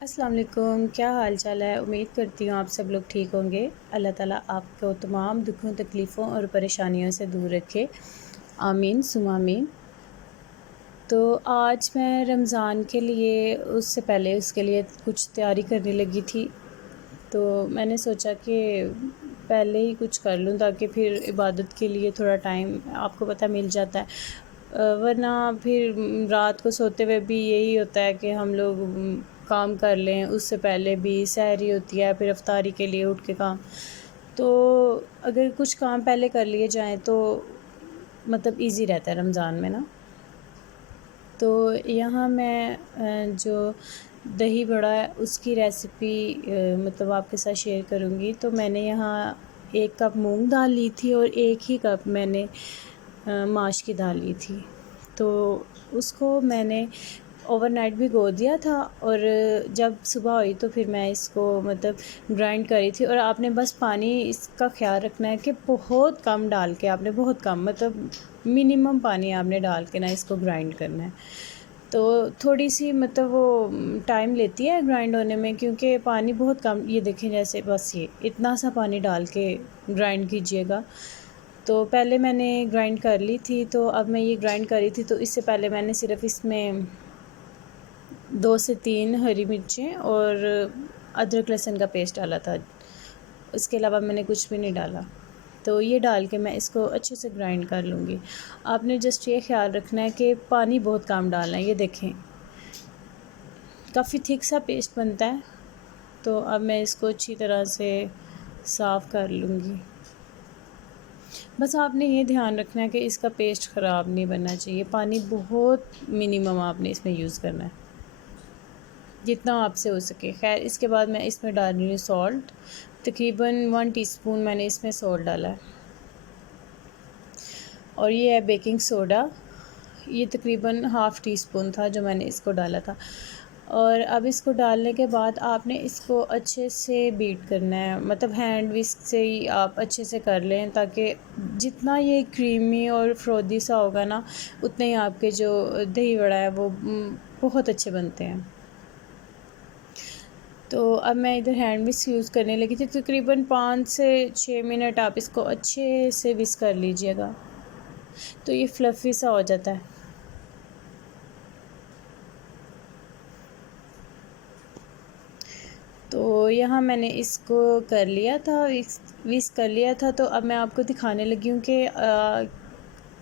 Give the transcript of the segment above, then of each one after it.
अस्सलाम वालेकुम, क्या हाल चाल है। उम्मीद करती हूँ आप सब लोग ठीक होंगे। अल्लाह ताला आपको तमाम दुखों तकलीफ़ों और परेशानियों से दूर रखे। आमीन सुमा आमीन। तो आज मैं रमज़ान के लिए उससे पहले उसके लिए कुछ तैयारी करने लगी थी। तो मैंने सोचा कि पहले ही कुछ कर लूँ ताकि फिर इबादत के लिए थोड़ा टाइम आपको पता मिल जाता है। वरना फिर रात को सोते हुए भी यही होता है कि हम लोग काम कर लें, उससे पहले भी सहरी होती है, फिर इफ्तारी के लिए उठ के काम। तो अगर कुछ काम पहले कर लिए जाएँ तो मतलब ईज़ी रहता है रमज़ान में ना। तो यहाँ मैं जो दही बड़ा है उसकी रेसिपी मतलब आपके साथ शेयर करूँगी। तो मैंने यहाँ 1 कप मूंग दाल ली थी और 1 ही कप मैंने माश की दाल ली थी। तो उसको मैंने ओवरनाइट भिगो दिया था और जब सुबह हुई तो फिर मैं इसको मतलब ग्राइंड करी थी। और आपने बस पानी इसका ख़्याल रखना है कि बहुत कम डाल के, आपने बहुत कम मतलब मिनिमम पानी आपने डाल के ना इसको ग्राइंड करना है। तो थोड़ी सी मतलब वो टाइम लेती है ग्राइंड होने में, क्योंकि पानी बहुत कम, ये देखें जैसे बस ये इतना सा पानी डाल के ग्राइंड कीजिएगा। तो पहले मैंने ग्राइंड कर ली थी, तो अब मैं ये ग्राइंड करी थी तो इससे पहले मैंने सिर्फ़ इसमें 2 से 3 हरी मिर्चें और अदरक लहसुन का पेस्ट डाला था। इसके अलावा मैंने कुछ भी नहीं डाला। तो ये डाल के मैं इसको अच्छे से ग्राइंड कर लूँगी। आपने जस्ट ये ख़्याल रखना है कि पानी बहुत कम डालना है। ये देखें काफ़ी थिक सा पेस्ट बनता है। तो अब मैं इसको अच्छी तरह से साफ़ कर लूँगी। बस आपने ये ध्यान रखना है कि इसका पेस्ट ख़राब नहीं बनना चाहिए। पानी बहुत मिनिमम आपने इसमें यूज़ करना है, जितना आपसे हो सके। ख़ैर इसके बाद मैं इसमें डाल रही हूँ सॉल्ट। तकरीबन 1 टीस्पून मैंने इसमें सॉल्ट डाला है। और ये है बेकिंग सोडा, ये तकरीबन हाफ़ टी स्पून था जो मैंने इसको डाला था। और अब इसको डालने के बाद आपने इसको अच्छे से बीट करना है, मतलब हैंड विस्क से ही आप अच्छे से कर लें, ताकि जितना ये क्रीमी और फ्रोदी सा होगा ना, उतने ही आपके जो दही वड़ा है वो बहुत अच्छे बनते हैं। तो अब मैं इधर हैंड विस्क यूज़ करने लगी थी। तकरीबन 5 से 6 मिनट आप इसको अच्छे से विस्क कर लीजिएगा, तो ये फ्लफ़ी सा हो जाता है। तो यहाँ मैंने इसको कर लिया था, विस्क कर लिया था। तो अब मैं आपको दिखाने लगी हूँ कि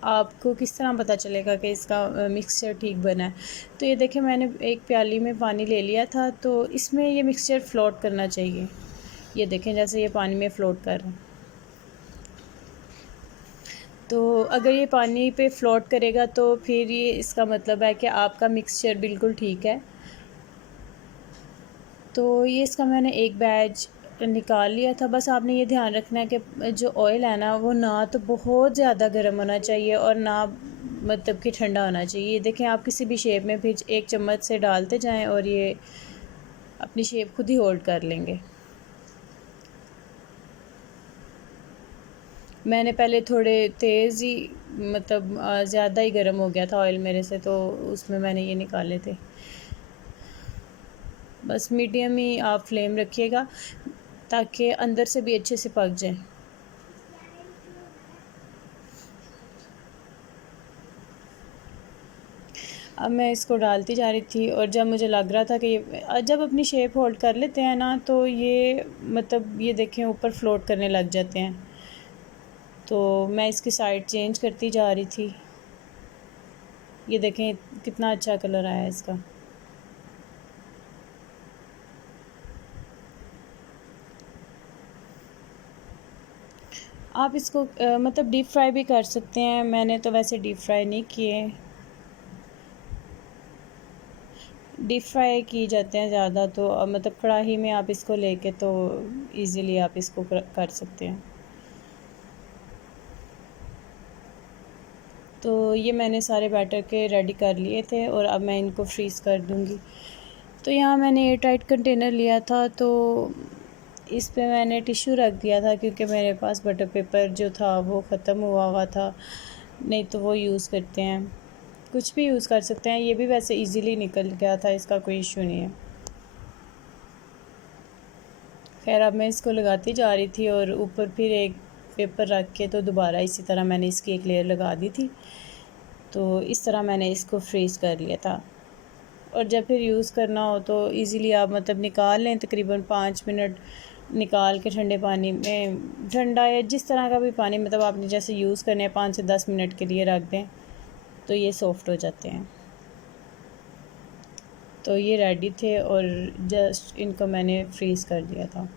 आपको किस तरह पता चलेगा कि इसका मिक्सचर ठीक बना है। तो ये देखें मैंने एक प्याली में पानी ले लिया था, तो इसमें ये मिक्सचर फ़्लोट करना चाहिए। ये देखें जैसे ये पानी में फ़्लोट कर रहा है। तो अगर ये पानी पे फ़्लोट करेगा तो फिर ये इसका मतलब है कि आपका मिक्सचर बिल्कुल ठीक है। तो ये इसका मैंने एक बैच निकाल लिया था। बस आपने ये ध्यान रखना है कि जो ऑयल है ना वो ना तो बहुत ज़्यादा गर्म होना चाहिए और ना मतलब कि ठंडा होना चाहिए। ये देखें आप किसी भी शेप में फिर 1 चम्मच से डालते जाएं और ये अपनी शेप खुद ही होल्ड कर लेंगे। मैंने पहले थोड़े तेज़ ही मतलब ज़्यादा ही गर्म हो गया था ऑयल मेरे से, तो उसमें मैंने ये निकाले थे। बस मीडियम ही आप फ्लेम रखिएगा ताकि अंदर से भी अच्छे से पक जाए। अब मैं इसको डालती जा रही थी और जब मुझे लग रहा था कि जब अपनी शेप होल्ड कर लेते हैं ना तो ये मतलब ये देखें ऊपर फ्लोट करने लग जाते हैं। तो मैं इसकी साइड चेंज करती जा रही थी। ये देखें कितना अच्छा कलर आया है इसका। आप इसको मतलब डीप फ्राई भी कर सकते हैं। मैंने तो वैसे डीप फ्राई नहीं किए। डीप फ्राई की जाते हैं ज़्यादा, तो मतलब कढ़ाई में आप इसको लेके तो इजीली आप इसको कर सकते हैं। तो ये मैंने सारे बैटर के रेडी कर लिए थे और अब मैं इनको फ्रीज़ कर दूँगी। तो यहाँ मैंने एयर टाइट कंटेनर लिया था, तो इस पे मैंने टिश्यू रख दिया था क्योंकि मेरे पास बटर पेपर जो था वो ख़त्म हुआ हुआ था। नहीं तो वो यूज़ करते हैं, कुछ भी यूज़ कर सकते हैं। ये भी वैसे इजीली निकल गया था, इसका कोई इशू नहीं है। खैर अब मैं इसको लगाती जा रही थी और ऊपर फिर एक पेपर रख के तो दोबारा इसी तरह मैंने इसकी एक लेयर लगा दी थी। तो इस तरह मैंने इसको फ्रीज़ कर लिया था। और जब फिर यूज़ करना हो तो इजीली आप मतलब निकाल लें, तकरीबन 5 मिनट निकाल के ठंडे पानी में, ठंडा या जिस तरह का भी पानी मतलब आपने जैसे यूज़ करने हैं 5 से 10 मिनट के लिए रख दें तो ये सॉफ़्ट हो जाते हैं। तो ये रेडी थे और जस्ट इनको मैंने फ्रीज़ कर दिया था।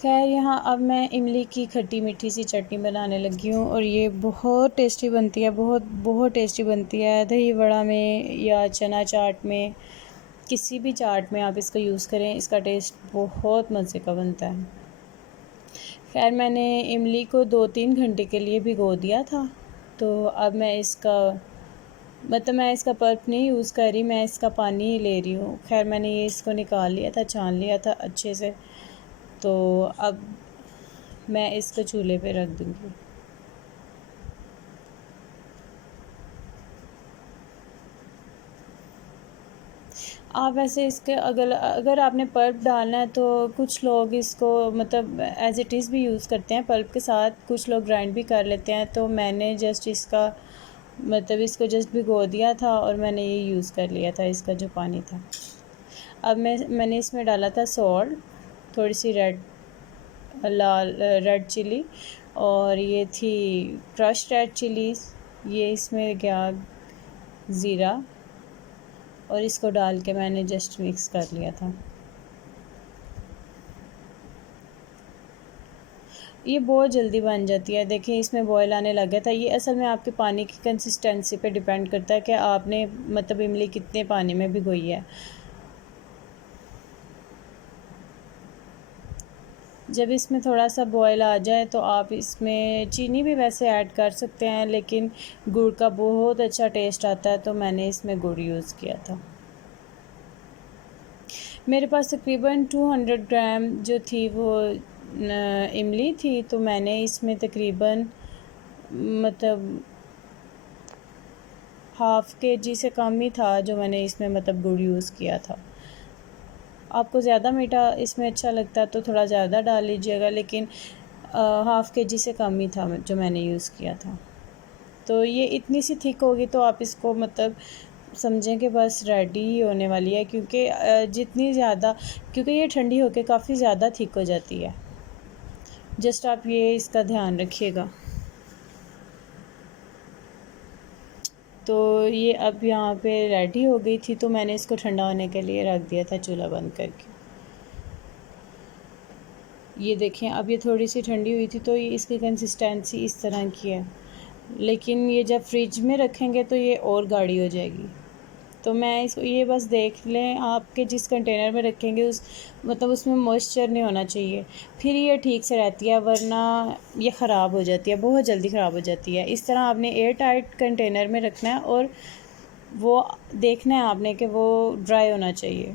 खैर यहाँ अब मैं इमली की खट्टी मीठी सी चटनी बनाने लगी हूँ और ये बहुत टेस्टी बनती है, बहुत बहुत टेस्टी बनती है। दही वड़ा में या चना चाट में, किसी भी चाट में आप इसका यूज़ करें, इसका टेस्ट बहुत मज़े का बनता है। खैर मैंने इमली को 2-3 घंटे के लिए भिगो दिया था। तो अब मैं इसका मतलब मैं इसका पल्प नहीं यूज़ कर रही, मैं इसका पानी ही ले रही हूँ। खैर मैंने ये इसको निकाल लिया था, छान लिया था अच्छे से। तो अब मैं इसको चूल्हे पे रख दूँगी। आप वैसे इसके अगर आपने पल्प डालना है तो कुछ लोग इसको मतलब एज़ इट इज़ भी यूज़ करते हैं पल्प के साथ, कुछ लोग ग्राइंड भी कर लेते हैं। तो मैंने जस्ट इसका मतलब इसको जस्ट भिगो दिया था और मैंने ये यूज़ कर लिया था, इसका जो पानी था। अब मैंने इसमें डाला था सॉल्ट, थोड़ी सी लाल रेड चिली, और ये थी क्रश्ड रेड चिलीज़, ये इसमें गया ज़ीरा, और इसको डाल के मैंने जस्ट मिक्स कर लिया था। ये बहुत जल्दी बन जाती है। देखिए इसमें बॉयल आने लगा था। ये असल में आपके पानी की कंसिस्टेंसी पे डिपेंड करता है कि आपने मतलब इमली कितने पानी में भिगोई है। जब इसमें थोड़ा सा बॉयल आ जाए तो आप इसमें चीनी भी वैसे ऐड कर सकते हैं, लेकिन गुड़ का बहुत अच्छा टेस्ट आता है तो मैंने इसमें गुड़ यूज़ किया था। मेरे पास तकरीबन 200 ग्राम जो थी वो इमली थी, तो मैंने इसमें तकरीबन मतलब हाफ़ kg से कम ही था जो मैंने इसमें मतलब गुड़ यूज़ किया था। आपको ज़्यादा मीठा इसमें अच्छा लगता है तो थोड़ा ज़्यादा डाल लीजिएगा, लेकिन हाफ़ kg से कम ही था जो मैंने यूज़ किया था। तो ये इतनी सी थिक होगी तो आप इसको मतलब समझें कि बस रेडी ही होने वाली है, क्योंकि जितनी ज़्यादा, क्योंकि ये ठंडी होकर काफ़ी ज़्यादा थिक हो जाती है। जस्ट आप ये इसका ध्यान रखिएगा। तो ये अब यहाँ पे रेडी हो गई थी तो मैंने इसको ठंडा होने के लिए रख दिया था चूल्हा बंद करके। ये देखें अब ये थोड़ी सी ठंडी हुई थी तो ये इसकी कंसिस्टेंसी इस तरह की है, लेकिन ये जब फ्रिज में रखेंगे तो ये और गाढ़ी हो जाएगी। तो मैं इसको ये बस देख लें आपके जिस कंटेनर में रखेंगे उस मतलब उसमें मॉइस्चर नहीं होना चाहिए, फिर ये ठीक से रहती है, वरना ये ख़राब हो जाती है, बहुत जल्दी ख़राब हो जाती है। इस तरह आपने एयर टाइट कंटेनर में रखना है और वो देखना है आपने कि वो ड्राई होना चाहिए।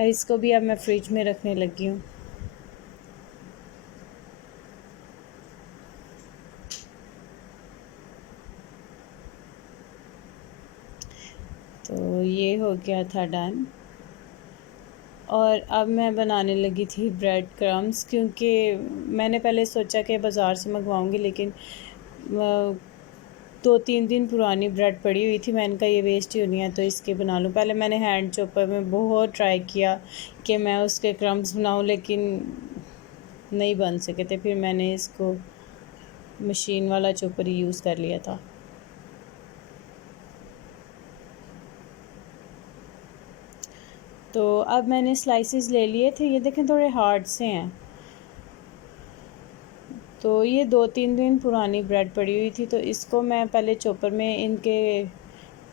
इसको भी अब मैं फ्रिज में रखने लगी हूँ। तो ये हो गया था डन। और अब मैं बनाने लगी थी ब्रेड क्रम्स, क्योंकि मैंने पहले सोचा कि बाज़ार से मंगवाऊंगी, लेकिन 2-3 दिन पुरानी ब्रेड पड़ी हुई थी। मैंने कहा ये वेस्ट ही होनी है तो इसके बना लूँ। पहले मैंने हैंड चॉपर में बहुत ट्राई किया कि मैं उसके क्रम्स बनाऊँ, लेकिन नहीं बन सके थे। फिर मैंने इसको मशीन वाला चॉपर ही यूज़ कर लिया था। तो अब मैंने स्लाइसेस ले लिए थे, ये देखें थोड़े हार्ड से हैं। तो ये 2-3 दिन पुरानी ब्रेड पड़ी हुई थी, तो इसको मैं पहले चॉपर में इनके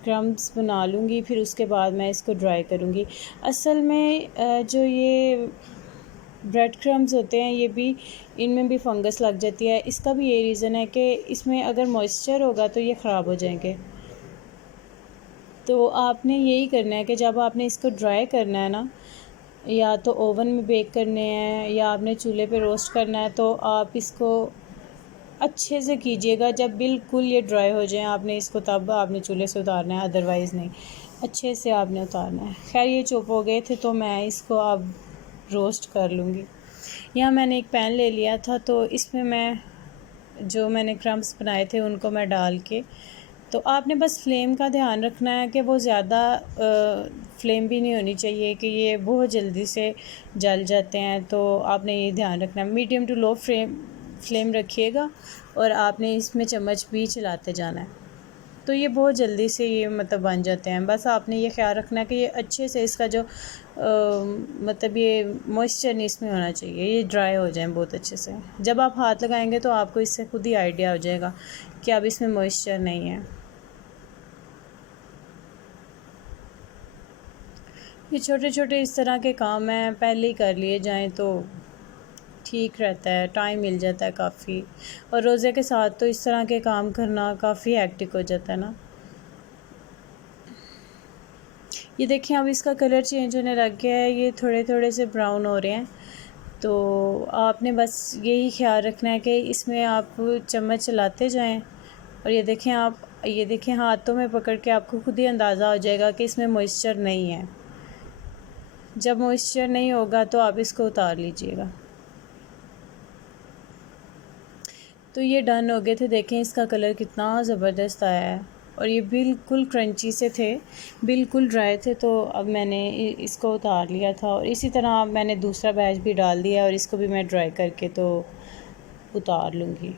क्रम्स बना लूँगी, फिर उसके बाद मैं इसको ड्राई करूँगी। असल में जो ये ब्रेड क्रम्स होते हैं ये भी, इनमें भी फंगस लग जाती है। इसका भी ये रीज़न है कि इसमें अगर मॉइस्चर होगा तो ये ख़राब हो जाएंगे। तो आपने यही करना है कि जब आपने इसको ड्राई करना है ना, या तो ओवन में बेक करने हैं या आपने चूल्हे पे रोस्ट करना है, तो आप इसको अच्छे से कीजिएगा। जब बिल्कुल ये ड्राई हो जाए आपने इसको, तब आपने चूल्हे से उतारना है, अदरवाइज़ नहीं। अच्छे से आपने उतारना है। खैर ये चॉप हो गए थे तो मैं इसको अब रोस्ट कर लूँगी। यहाँ मैंने एक पैन ले लिया था तो इसमें मैं जो मैंने क्रम्स बनाए थे उनको मैं डाल के, तो आपने बस फ्लेम का ध्यान रखना है कि वो ज़्यादा फ्लेम भी नहीं होनी चाहिए कि ये बहुत जल्दी से जल जाते हैं। तो आपने ये ध्यान रखना है, मीडियम टू लो फ्लेम रखिएगा और आपने इसमें चम्मच भी चलाते जाना है। तो ये बहुत जल्दी से ये मतलब बन जाते हैं। बस आपने ये ख्याल रखना है कि ये अच्छे से इसका जो मतलब ये मॉइस्चर नहीं इसमें होना चाहिए, ये ड्राई हो जाए बहुत अच्छे से। जब आप हाथ लगाएंगे तो आपको इससे खुद ही आइडिया हो जाएगा कि अब इसमें मॉइस्चर नहीं है। ये छोटे छोटे इस तरह के काम हैं, पहले ही कर लिए जाएं तो ठीक रहता है, टाइम मिल जाता है काफ़ी। और रोज़े के साथ तो इस तरह के काम करना काफ़ी हेक्टिक हो जाता है ना। ये देखिए अब इसका कलर चेंज होने लग गया है, ये थोड़े थोड़े से ब्राउन हो रहे हैं। तो आपने बस यही ख्याल रखना है कि इसमें आप चम्मच चलाते जाएं। और ये देखें हाथों में पकड़ के आपको खुद ही अंदाज़ा हो जाएगा कि इसमें मॉइस्चर नहीं है। जब मॉइस्चर नहीं होगा तो आप इसको उतार लीजिएगा। तो ये डन हो गए थे, देखें इसका कलर कितना ज़बरदस्त आया है और ये बिल्कुल क्रंची से थे, बिल्कुल ड्राई थे। तो अब मैंने इसको उतार लिया था और इसी तरह मैंने दूसरा बैच भी डाल दिया और इसको भी मैं ड्राई करके तो उतार लूँगी।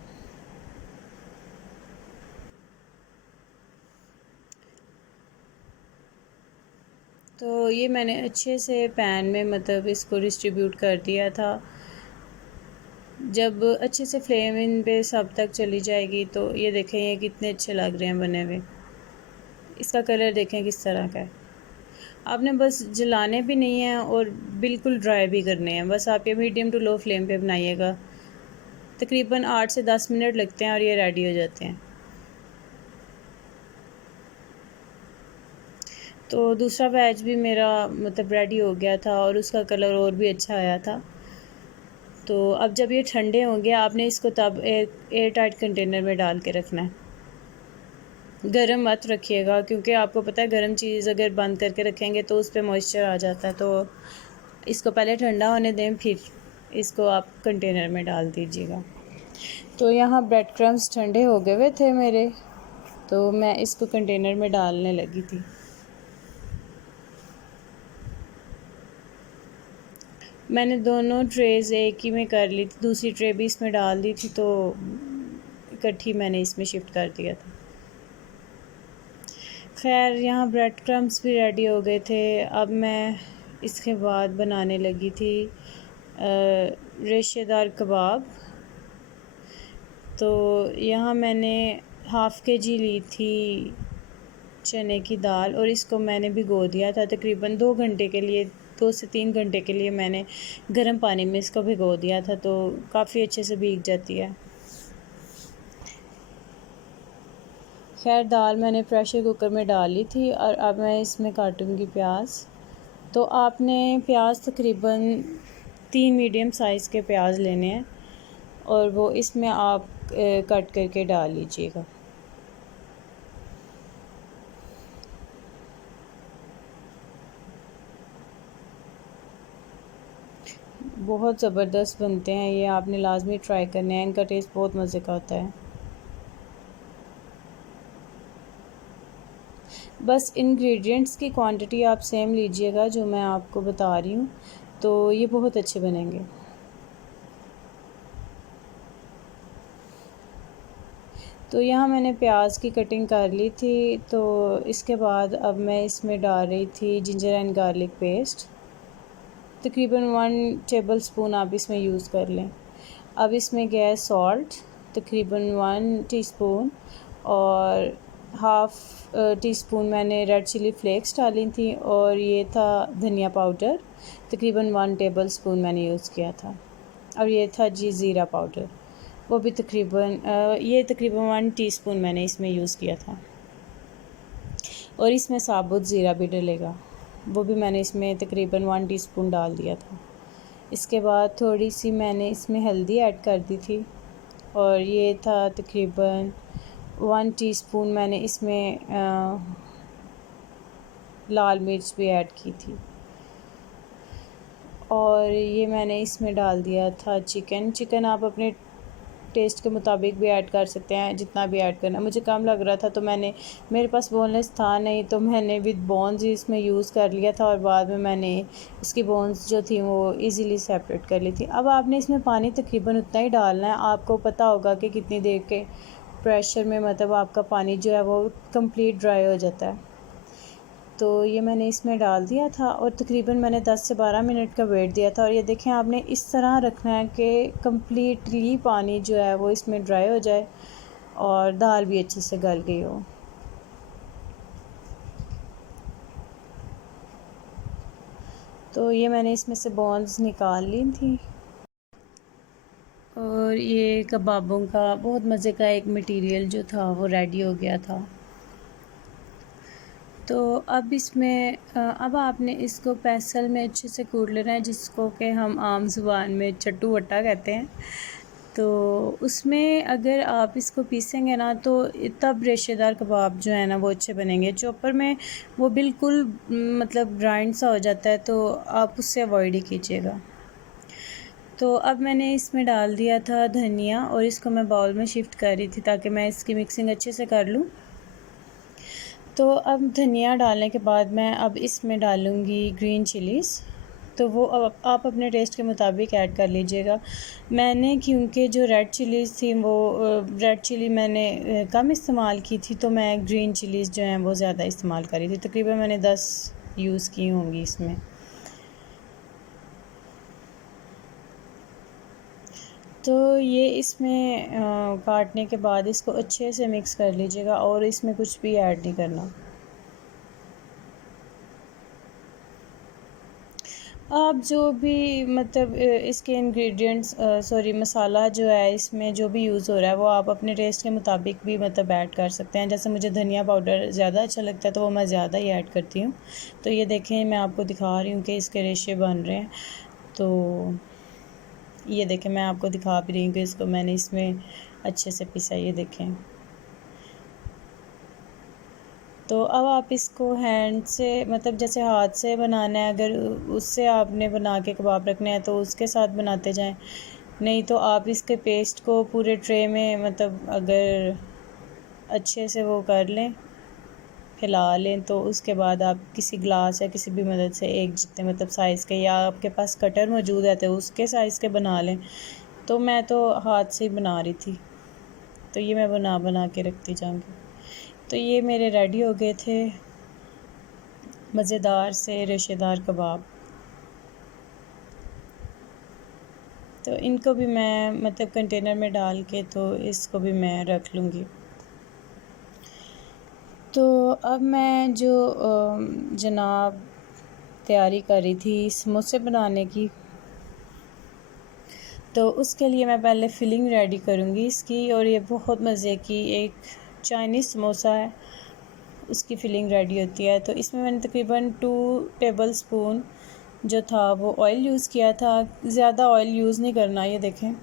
तो ये मैंने अच्छे से पैन में मतलब इसको डिस्ट्रीब्यूट कर दिया था। जब अच्छे से फ्लेम इन पे सब तक चली जाएगी तो ये देखें ये कितने अच्छे लग रहे हैं बने हुए। इसका कलर देखें किस तरह का है। आपने बस जलाने भी नहीं है और बिल्कुल ड्राई भी करने हैं। बस आप ये मीडियम टू लो फ्लेम पे बनाइएगा। तकरीबन 8 से 10 मिनट लगते हैं और ये रेडी हो जाते हैं। तो दूसरा बैच भी मेरा मतलब रेडी हो गया था और उसका कलर और भी अच्छा आया था। तो अब जब ये ठंडे होंगे आपने इसको तब एयर टाइट कंटेनर में डाल के रखना है। गरम मत रखिएगा क्योंकि आपको पता है गरम चीज़ अगर बंद करके रखेंगे तो उस पर मॉइस्चर आ जाता है। तो इसको पहले ठंडा होने दें, फिर इसको आप कंटेनर में डाल दीजिएगा। तो यहाँ ब्रेड क्रम्स ठंडे हो गए हुए थे मेरे, तो मैं इसको कंटेनर में डालने लगी थी। मैंने दोनों ट्रेज़ एक ही में कर ली थी, दूसरी ट्रे भी इसमें डाल दी थी तो इकट्ठी मैंने इसमें शिफ्ट कर दिया था। खैर यहाँ ब्रेड क्रम्स भी रेडी हो गए थे। अब मैं इसके बाद बनाने लगी थी रेशेदार कबाब। तो यहाँ मैंने हाफ़ kg ली थी चने की दाल और इसको मैंने भिगो दिया था तकरीबन 2 घंटे के लिए, 2 से 3 घंटे के लिए मैंने गर्म पानी में इसको भिगो दिया था। तो काफ़ी अच्छे से भीग जाती है। खैर दाल मैंने प्रेशर कुकर में डाल ली थी और अब मैं इसमें काटूँगी प्याज। तो आपने प्याज तकरीबन 3 मीडियम साइज़ के प्याज लेने हैं और वो इसमें आप कट करके डाल लीजिएगा। बहुत ज़बरदस्त बनते हैं ये, आपने लाजमी ट्राई करने हैं, इनका टेस्ट बहुत मज़े का होता है। बस इंग्रेडिएंट्स की क्वांटिटी आप सेम लीजिएगा जो मैं आपको बता रही हूँ, तो ये बहुत अच्छे बनेंगे। तो यहाँ मैंने प्याज की कटिंग कर ली थी। तो इसके बाद अब मैं इसमें डाल रही थी जिंजर एंड गार्लिक पेस्ट, तकरीबन 1 टेबल स्पून आप इसमें यूज़ कर लें। अब इसमें गया सॉल्ट तकरीबन 1 टीस्पून और हाफ़ टीस्पून मैंने रेड चिली फ्लेक्स डाली थी और ये था धनिया पाउडर तकरीबन 1 टेबल स्पून मैंने यूज़ किया था। और ये था जी ज़ीरा पाउडर, वो भी तकरीबन 1 टीस्पून मैंने इसमें यूज़ किया था। और इसमें साबुत ज़ीरा भी डलेगा, वो भी मैंने इसमें तकरीबन 1 टीस्पून डाल दिया था। इसके बाद थोड़ी सी मैंने इसमें हल्दी ऐड कर दी थी और ये था तकरीबन 1 टीस्पून मैंने इसमें लाल मिर्च भी ऐड की थी। और ये मैंने इसमें डाल दिया था चिकन आप अपने टेस्ट के मुताबिक भी ऐड कर सकते हैं, जितना भी ऐड करना। मुझे कम लग रहा था तो मेरे पास बोनलेस था नहीं, तो मैंने विद बोन्स ही इसमें यूज़ कर लिया था और बाद में मैंने इसकी बोन्स जो थी वो इजीली सेपरेट कर ली थी। अब आपने इसमें पानी तकरीबन उतना ही डालना है। आपको पता होगा कि कितनी देर के प्रेशर में मतलब आपका पानी जो है वो कंप्लीट ड्राई हो जाता है। तो ये मैंने इसमें डाल दिया था और तकरीबन मैंने 10 से 12 मिनट का वेट दिया था। और ये देखें, आपने इस तरह रखना है कि कम्प्लीटली पानी जो है वो इसमें ड्राई हो जाए और दाल भी अच्छे से गल गई हो। तो ये मैंने इसमें से बोन्स निकाल ली थी और ये कबाबों का बहुत मज़े का एक मटेरियल जो था वो रेडी हो गया था। तो अब इसमें अब आपने इसको पेसल में अच्छे से कूट लेना है, जिसको कि हम आम ज़ुबान में चट्टू वट्टा कहते हैं। तो उसमें अगर आप इसको पीसेंगे ना तो तब रेशेदार कबाब जो है ना वो अच्छे बनेंगे। चॉपर में वो बिल्कुल मतलब ग्राइंड सा हो जाता है, तो आप उससे अवॉइड ही कीजिएगा। तो अब मैंने इसमें डाल दिया था धनिया और इसको मैं बाउल में शिफ्ट कर रही थी ताकि मैं इसकी मिक्सिंग अच्छे से कर लूँ। तो अब धनिया डालने के बाद मैं अब इसमें डालूँगी ग्रीन चिलीज़। तो वो आप अपने टेस्ट के मुताबिक ऐड कर लीजिएगा। मैंने क्योंकि जो रेड चिलीज़ थी वो रेड चिली मैंने कम इस्तेमाल की थी, तो मैं ग्रीन चिलीज़ जो हैं वो ज़्यादा इस्तेमाल करी थी। तकरीबन मैंने 10 यूज़ की होंगी इसमें। तो ये इसमें काटने के बाद इसको अच्छे से मिक्स कर लीजिएगा और इसमें कुछ भी ऐड नहीं करना। आप जो भी मतलब इसके इंग्रेडिएंट्स मसाला जो है इसमें जो भी यूज़ हो रहा है वो आप अपने टेस्ट के मुताबिक भी मतलब ऐड कर सकते हैं। जैसे मुझे धनिया पाउडर ज़्यादा अच्छा लगता है तो वो मैं ज़्यादा ही ऐड करती हूँ। तो ये देखें, मैं आपको दिखा रही हूँ कि इसके रेशे बन रहे हैं। तो ये देखें, मैं आपको दिखा भी रही हूँ कि इसको मैंने इसमें अच्छे से पिसा। ये देखें। तो अब आप इसको हैंड से मतलब जैसे हाथ से बनाना है, अगर उससे आपने बना के कबाब रखने हैं तो उसके साथ बनाते जाएं। नहीं तो आप इसके पेस्ट को पूरे ट्रे में मतलब अगर अच्छे से वो कर लें, फैला लें, तो उसके बाद आप किसी ग्लास या किसी भी मदद से एक जितने मतलब साइज़ के, या आपके पास कटर मौजूद है तो उसके साइज़ के बना लें। तो मैं तो हाथ से ही बना रही थी, तो ये मैं बना बना के रखती जाऊँगी। तो ये मेरे रेडी हो गए थे मज़ेदार से रेशेदार कबाब। तो इनको भी मैं मतलब कंटेनर में डाल के तो इसको भी मैं रख लूँगी। तो अब मैं जो जनाब तैयारी कर रही थी समोसे बनाने की, तो उसके लिए मैं पहले फ़िलिंग रेडी करूँगी इसकी। और ये बहुत मज़े की एक चाइनीज़ समोसा है, उसकी फ़िलिंग रेडी होती है। तो इसमें मैंने तकरीबन 2 टेबल स्पून जो था वो ऑयल यूज़ किया था। ज़्यादा ऑयल यूज़ नहीं करना, ये देखें,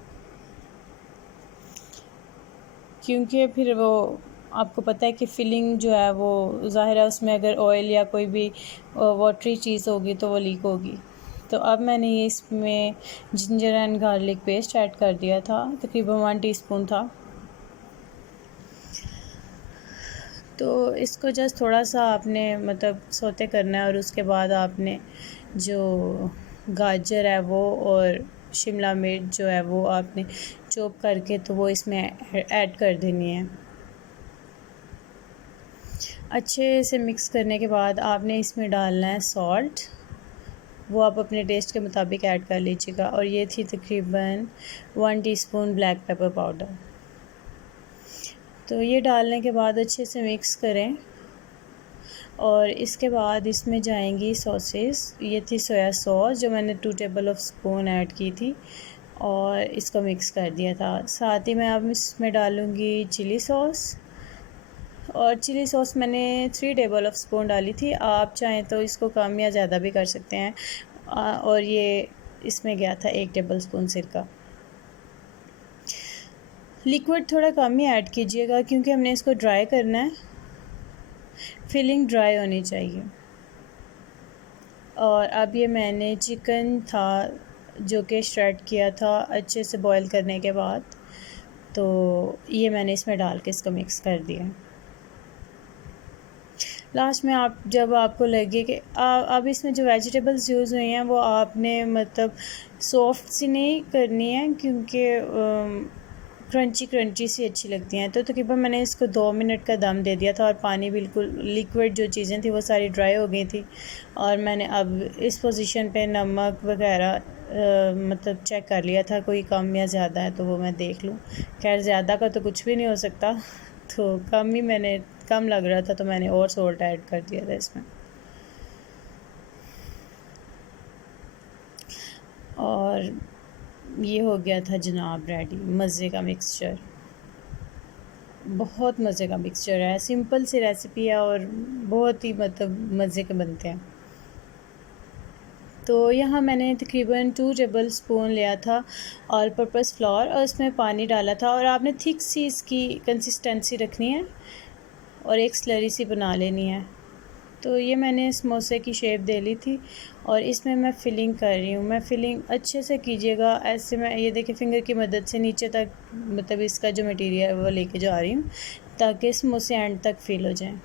क्योंकि फिर वो आपको पता है कि फ़िलिंग जो है वो ज़ाहिर है उसमें अगर ऑयल या कोई भी वाटरी चीज़ होगी तो वो लीक होगी। तो अब मैंने ये इसमें ginger and garlic paste add कर दिया था, तकरीबन 1 टीस्पून था। तो इसको जस्ट थोड़ा सा आपने मतलब सौते करना है और उसके बाद आपने जो गाजर है वो और शिमला मिर्च जो है वो आपने चॉप करके तो वो इसमें ऐड कर देनी है। अच्छे से मिक्स करने के बाद आपने इसमें डालना है सॉल्ट, वो आप अपने टेस्ट के मुताबिक ऐड कर लीजिएगा। और ये थी तकरीबन 1 टीस्पून ब्लैक पेपर पाउडर। तो ये डालने के बाद अच्छे से मिक्स करें और इसके बाद इसमें जाएंगी सॉसेस। ये थी सोया सॉस जो मैंने 2 टेबल ऑफ स्पून ऐड की थी और इसको मिक्स कर दिया था। साथ ही मैं अब इसमें डालूँगी चिली सॉस, और चिली सॉस मैंने 3 टेबल ऑफ स्पून डाली थी। आप चाहें तो इसको कम या ज़्यादा भी कर सकते हैं। और ये इसमें गया था 1 टेबल स्पून सिरका। लिक्विड थोड़ा कम ही ऐड कीजिएगा क्योंकि हमने इसको ड्राई करना है, फिलिंग ड्राई होनी चाहिए। और अब ये मैंने चिकन था जो कि श्रेड किया था अच्छे से बॉईल करने के बाद, तो ये मैंने इसमें डाल के इसको मिक्स कर दिया। लास्ट में आप जब आपको लगे कि अब इसमें जो वेजिटेबल्स यूज़ हुई हैं वो आपने मतलब सॉफ्ट सी नहीं करनी है, क्योंकि क्रंची क्रंची सी अच्छी लगती हैं। तो तकरीबन मैंने इसको 2 मिनट का दम दे दिया था और पानी बिल्कुल लिक्विड जो चीज़ें थी वो सारी ड्राई हो गई थी। और मैंने अब इस पोजीशन पे नमक वगैरह मतलब चेक कर लिया था, कोई कम या ज़्यादा है तो वो मैं देख लूँ। खैर ज़्यादा का तो कुछ भी नहीं हो सकता, तो कम लग रहा था तो मैंने और सॉल्ट ऐड कर दिया था इसमें। और ये हो गया था जनाब रेडी मज़े का मिक्सचर। बहुत मज़े का मिक्सचर है, सिंपल सी रेसिपी है और बहुत ही मतलब मज़े के बनते हैं। तो यहाँ मैंने तकरीबन 2 टेबल स्पून लिया था ऑल पर्पज़ फ्लोर और उसमें पानी डाला था। और आपने थिक सी इसकी कंसिस्टेंसी रखनी है और एक स्लरी सी बना लेनी है। तो ये मैंने समोसे की शेप दे ली थी और इसमें मैं फ़िलिंग कर रही हूँ। मैं फ़िलिंग अच्छे से कीजिएगा, ऐसे मैं ये देखिए फिंगर की मदद से नीचे तक मतलब इसका जो मटेरियल है वो लेके जा रही हूँ ताकि समोसे एंड तक फिल हो जाएं।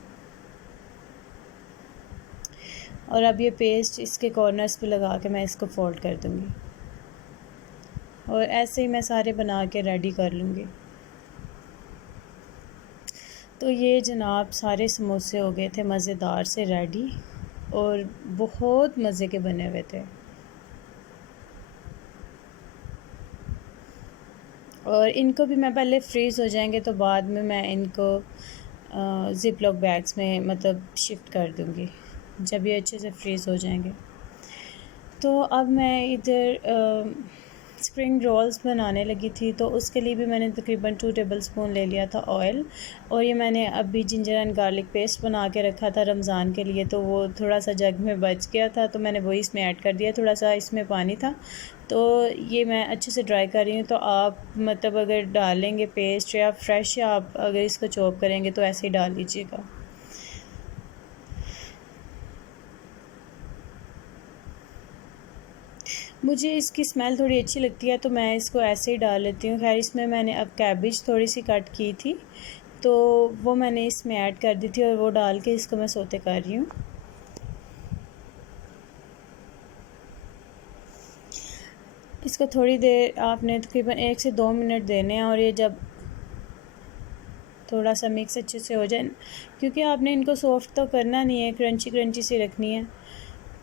और अब ये पेस्ट इसके कॉर्नर्स पे लगा के मैं इसको फोल्ड कर दूँगी और ऐसे ही मैं सारे बना के रेडी कर लूँगी। तो ये जनाब सारे समोसे हो गए थे मज़ेदार से रेडी और बहुत मज़े के बने हुए थे। और इनको भी मैं पहले फ्रीज़ हो जाएंगे तो बाद में मैं इनको ज़िप लॉक बैग्स में मतलब शिफ्ट कर दूँगी जब ये अच्छे से फ्रीज़ हो जाएंगे। तो अब मैं इधर स्प्रिंग रोल्स बनाने लगी थी, तो उसके लिए भी मैंने तकरीबन 2 टेबल स्पून ले लिया था ऑयल। और ये मैंने अभी जिंजर एंड गार्लिक पेस्ट बना के रखा था रमज़ान के लिए, तो वो थोड़ा सा जग में बच गया था तो मैंने वही इसमें ऐड कर दिया। थोड़ा सा इसमें पानी था तो ये मैं अच्छे से ड्राई कर रही हूँ। तो आप मतलब अगर डालेंगे पेस्ट या फ्रेश या आप अगर इसको चॉप करेंगे तो ऐसे ही डाल लीजिएगा। मुझे इसकी स्मेल थोड़ी अच्छी लगती है तो मैं इसको ऐसे ही डाल लेती हूँ। खैर इसमें मैंने अब कैबिज थोड़ी सी कट की थी तो वो मैंने इसमें ऐड कर दी थी और वो डाल के इसको मैं सोते कर रही हूँ। इसको थोड़ी देर आपने तकरीबन 1 से 2 मिनट देने हैं और ये जब थोड़ा सा मिक्स अच्छे से हो जाए, क्योंकि आपने इनको सॉफ्ट तो करना नहीं है, क्रंची क्रंची सी रखनी है।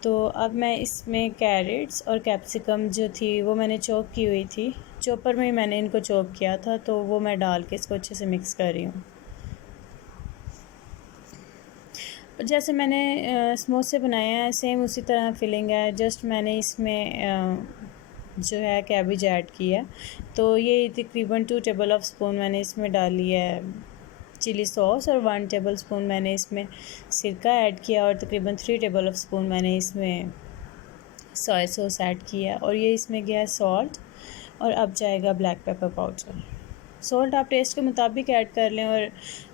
तो अब मैं इसमें कैरेट्स और कैप्सिकम जो थी वो मैंने चॉप की हुई थी, चॉपर में ही मैंने इनको चॉप किया था, तो वो मैं डाल के इसको अच्छे से मिक्स कर रही हूँ। जैसे मैंने समोसे बनाए हैं सेम उसी तरह फिलिंग है, जस्ट मैंने इसमें जो है कैबेज ऐड की है। तो ये तकरीबन 2 टेबल ऑफ स्पून मैंने इसमें डाली है चिली सॉस और 1 टेबल स्पून मैंने इसमें सिरका ऐड किया और तकरीबन 3 टेबल ऑफ स्पून मैंने इसमें सोया सॉस ऐड किया और ये इसमें गया सॉल्ट और अब जाएगा ब्लैक पेपर पाउडर। सॉल्ट आप टेस्ट के मुताबिक ऐड कर लें और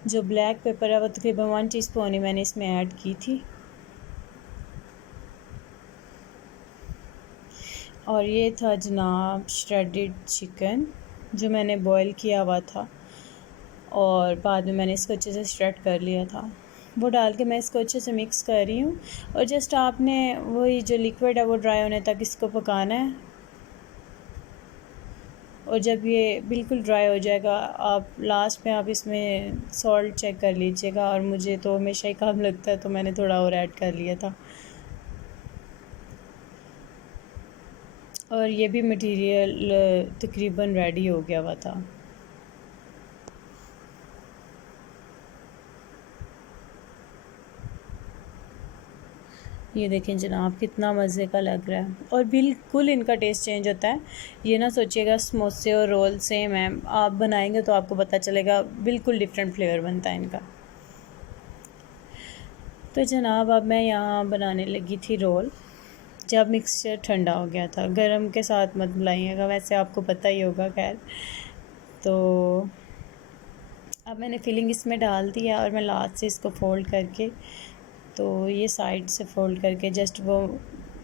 जो ब्लैक पेपर है वो तकरीबन 1 टीस्पून ही मैंने इसमें ऐड की थी। और ये था जनाब श्रेडेड चिकन जो मैंने बॉईल किया हुआ था और बाद में मैंने इसको अच्छे से श्रेड कर लिया था। वो डाल के मैं इसको अच्छे से मिक्स कर रही हूँ और जस्ट आपने वही जो लिक्विड है वो ड्राई होने तक इसको पकाना है। और जब ये बिल्कुल ड्राई हो जाएगा आप लास्ट में आप इसमें सॉल्ट चेक कर लीजिएगा। और मुझे तो हमेशा ही कम लगता है तो मैंने थोड़ा और ऐड कर लिया था। और ये भी मटेरियल तकरीबन रेडी हो गया हुआ था। ये देखें जनाब कितना मज़े का लग रहा है और बिल्कुल इनका टेस्ट चेंज होता है। ये ना सोचिएगा समोसे और रोल सेम है, आप बनाएंगे तो आपको पता चलेगा बिल्कुल डिफरेंट फ्लेवर बनता है इनका। तो जनाब अब मैं यहाँ बनाने लगी थी रोल। जब मिक्सचर ठंडा हो गया था, गरम के साथ मत मिलाइएगा, वैसे आपको पता ही होगा। खैर तो अब मैंने फिलिंग इसमें डाल दिया और मैं लास्ट से इसको फोल्ड करके तो ये साइड से फ़ोल्ड करके जस्ट वो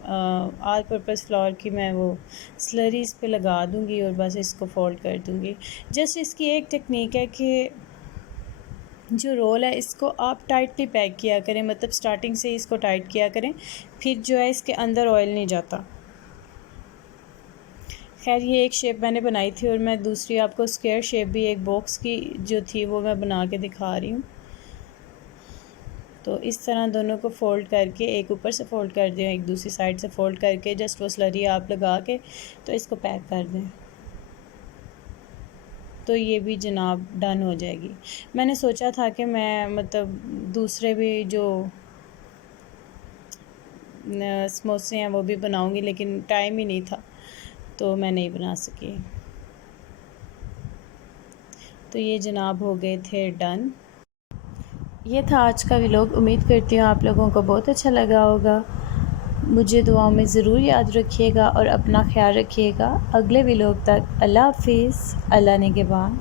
ऑल पर्पज़ फ्लावर की मैं वो स्लरी इस पे लगा दूँगी और बस इसको फ़ोल्ड कर दूँगी। जस्ट इसकी एक टेक्निक है कि जो रोल है इसको आप टाइटली पैक किया करें, मतलब स्टार्टिंग से ही इसको टाइट किया करें, फिर जो है इसके अंदर ऑयल नहीं जाता। खैर ये एक शेप मैंने बनाई थी और मैं दूसरी आपको स्क्वायर शेप भी एक बॉक्स की जो थी वो मैं बना के दिखा रही हूँ। तो इस तरह दोनों को फ़ोल्ड करके, एक ऊपर से फ़ोल्ड कर दें, एक दूसरी साइड से फ़ोल्ड करके जस्ट वो स्लरी आप लगा के तो इसको पैक कर दें। तो ये भी जनाब डन हो जाएगी। मैंने सोचा था कि मैं मतलब दूसरे भी जो समोसे हैं वो भी बनाऊंगी, लेकिन टाइम ही नहीं था तो मैं नहीं बना सकी। तो ये जनाब हो गए थे डन। ये था आज का व्लॉग। उम्मीद करती हूँ आप लोगों को बहुत अच्छा लगा होगा। मुझे दुआओं में ज़रूर याद रखिएगा और अपना ख्याल रखिएगा। अगले व्लॉग तक अल्लाह हाफिज़। अल्लाह निगहबान।